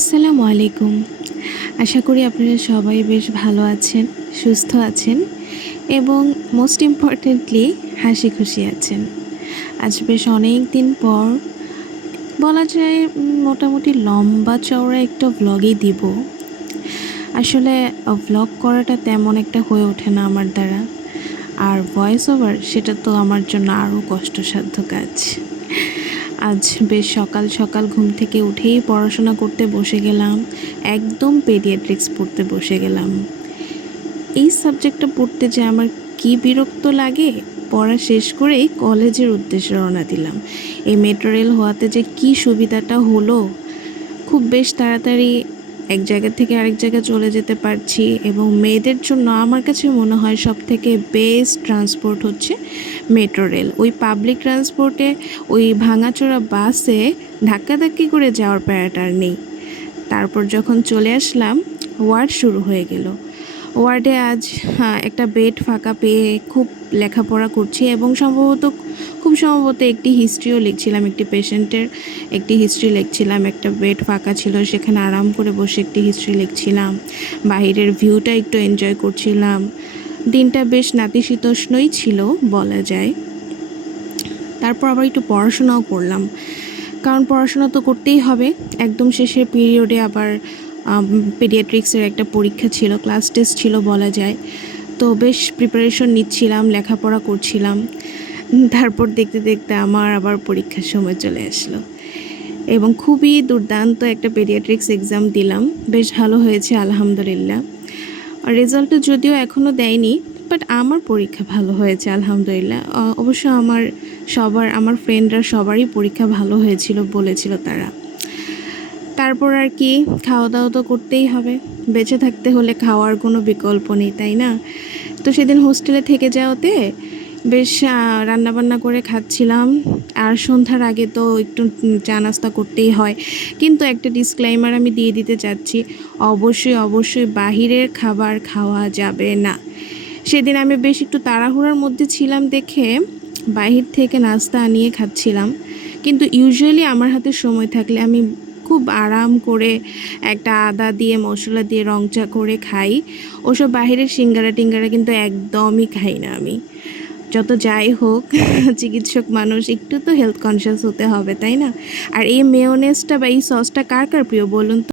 আসসালামু আলাইকুম। আশা করি আপনারা সবাই বেশ ভালো আছেন, সুস্থ আছেন এবং মোস্ট ইম্পর্টেন্টলি হাসি খুশি আছেন। আজ বেশ অনেক দিন পর বলা যায় মোটামুটি লম্বা চওড়া একটা ভ্লগই দিব। আসলে ভ্লগ করাটা তেমন একটা হয়ে ওঠে না আমার দ্বারা। আর ভয়েস ওভার সেটা তো আমার জন্য আরও কষ্টসাধ্য কাজ। আজ বেশ সকাল সকাল ঘুম থেকে উঠেই পড়াশোনা করতে বসে গেলাম, একদম পেডিয়াট্রিক্স পড়তে বসে গেলাম। এই সাবজেক্টটা পড়তে যে আমার কি বিরক্ত লাগে, পড়া শেষ করেই কলেজের উদ্দেশ্যে রওনা দিলাম। এই মেট্রো রেল হওয়াতে যে কি সুবিধাটা হলো, খুব বেশ তাড়াতাড়ি এক জায়গা থেকে আরেক জায়গায় চলে যেতে পারছি এবং মেয়েদের জন্য আমার কাছে মনে হয় সবথেকে বেস্ট ট্রান্সপোর্ট হচ্ছে মেট্রো রেল। ওই পাবলিক ট্রান্সপোর্টে ওই ভাঙাচোরা বাসে ধাক্কাধাক্কি করে যাওয়ার প্যারাটা আর নেই। তারপর যখন চলে আসলাম, ওয়ার্ড শুরু হয়ে গেল। ওয়ার্ডে আজ একটা বেড ফাঁকা পেয়ে খুব লেখাপড়া করছি এবং খুব সম্ভবত একটি হিস্ট্রিও লিখছিলাম, একটি পেশেন্টের একটি হিস্ট্রি লিখছিলাম। একটা বেড ফাঁকা ছিল, সেখানে আরাম করে বসে একটি হিস্ট্রি লিখছিলাম। বাহিরের ভিউটা একটু এনজয় করছিলাম। দিনটা বেশ নাতিশীতোষ্ণই ছিল বলা যায়। তারপর আবার একটু পড়াশোনাও করলাম, কারণ পড়াশোনা তো করতেই হবে। একদম শেষের পিরিয়ডে আবার পেডিয়াট্রিক্সের একটা পরীক্ষা ছিল, ক্লাস টেস্ট ছিল বলা যায়। তো বেশ প্রিপারেশন নিচ্ছিলাম, লেখাপড়া করছিলাম। তারপর দেখতে দেখতে আমার আবার পরীক্ষার সময় চলে আসলো এবং খুবই দুর্দান্ত একটা পেডিয়াট্রিক্স এক্সাম দিলাম। বেশ ভালো হয়েছে আলহামদুলিল্লাহ। রেজাল্টটা যদিও এখনও দেয়নি, বাট আমার পরীক্ষা ভালো হয়েছে আলহামদুলিল্লাহ। অবশ্য আমার ফ্রেন্ডরা সবারই পরীক্ষা ভালো হয়েছিল বলেছিল তারা। তারপর আর কি, খাওয়া দাওয়া তো করতেই হবে, বেঁচে থাকতে হলে খাওয়ার কোনো বিকল্প নেই, তাই না? তো সেদিন হোস্টেলে থেকে যাওয়াতে বেশ রান্নাবান্না করে খাচ্ছিলাম। আর সন্ধ্যার আগে তো একটু চা নাস্তা করতেই হয়, কিন্তু একটা ডিসক্লেইমার আমি দিয়ে দিতে চাচ্ছি, অবশ্যই বাহিরের খাবার খাওয়া যাবে না। সেদিন আমি বেশ একটু তাড়াহুড়ার মধ্যে ছিলাম দেখে বাহির থেকে নাস্তা আনিয়ে খাচ্ছিলাম, কিন্তু ইউজুয়ালি আমার হাতে সময় থাকলে আমি খুব আরাম করে একটা আদা দিয়ে মশলা দিয়ে রং চা করে খাই। ওসব বাহিরের সিঙ্গারা টিঙ্গারা কিন্তু একদমই খাই না আমি। যত যাই হোক, চিকিৎসক মানুষ, একটু তো হেলথ কনসিয়াস হতে হবে, তাই না? আর এই মেয়োনেজটা বা এই সসটা কার কার প্রিয় বলুন তো?